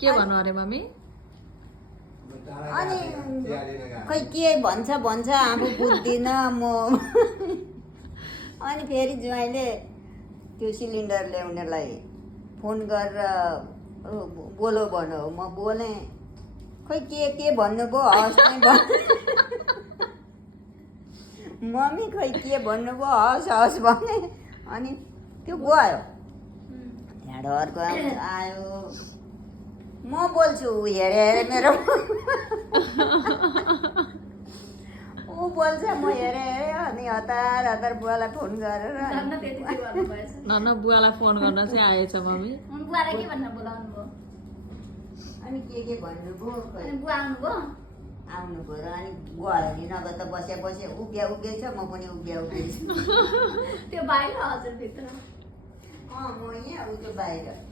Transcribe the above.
के भन्नु अरे मम्मी अनि खै के भन्छ आफू बुझ्दिनँ म अनि फेरि ज्वाइँले त्यो सिलिन्डर ल्याउनेलाई फोन गरेर बोलो भनौ म बोलेँ खै के भन्नुभयो हस् नै मम्मी खै के भन्नुभयो हस् भने अनि त्यो गयो त्यहाँबाट अर्को आयो म बोल्छु ऊ हेरे मेरो ऊ बोल्छ म हेरे अनि हतार बुवालाई फोन गरेर नन बुवालाई फोन गर्न चाहिँ आएछ मम्मी बुवालाई के भन्न बोलाउनु भयो अनि के भन्नुभयो अनि बुवा आउनुभयो आउनु पऱ्यो अनि गयो नि नभए त बसे उभिया छ म पनि उभिया छु त्यो बाहिर हजुर भित्र म यहाँ ऊ त्यो बाहिर